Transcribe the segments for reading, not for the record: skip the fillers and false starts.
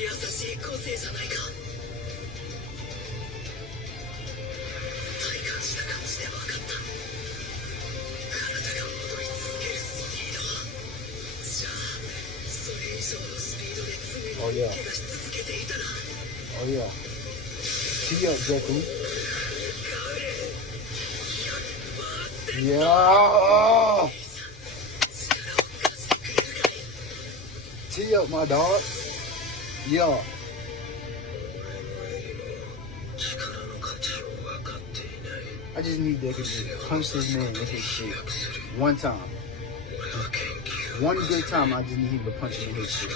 優しい個性じゃないか。体感した感じで分かった。体が戻り続けるスピード。じゃあそれ以上のスピードで常に怪我し続けていたら。Oh yeah. Tee up, Beckham. Yeah. Tee up, my dog. Yeah. I just need Decker to just punch this man in his shit one time. One good time, I just need him to punch him in his shit.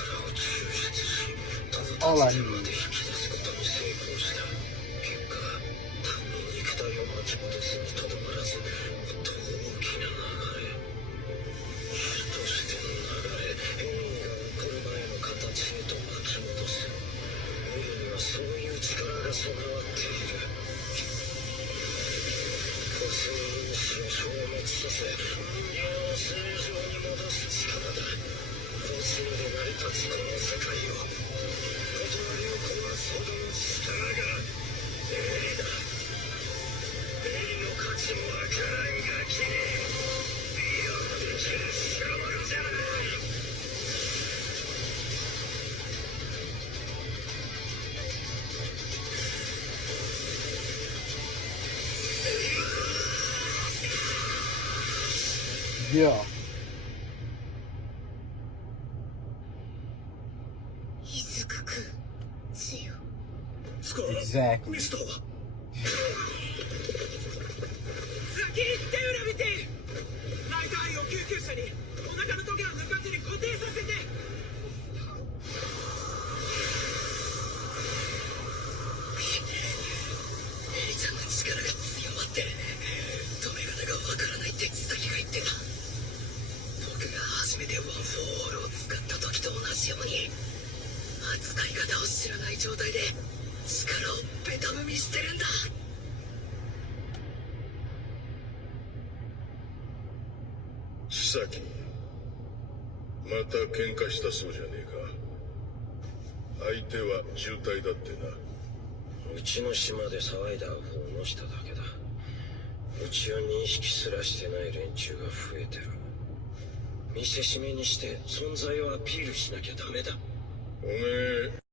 That's all I need. Yeah. Exactly. Saki, また喧嘩したそうじゃねえか。相手は渋滞だってな。うちの島で騒いだアホをのしただけだ。うちを認識すらしてない連中が増えてる。見せしめにして存在をアピールしなきゃダメだ。おめえ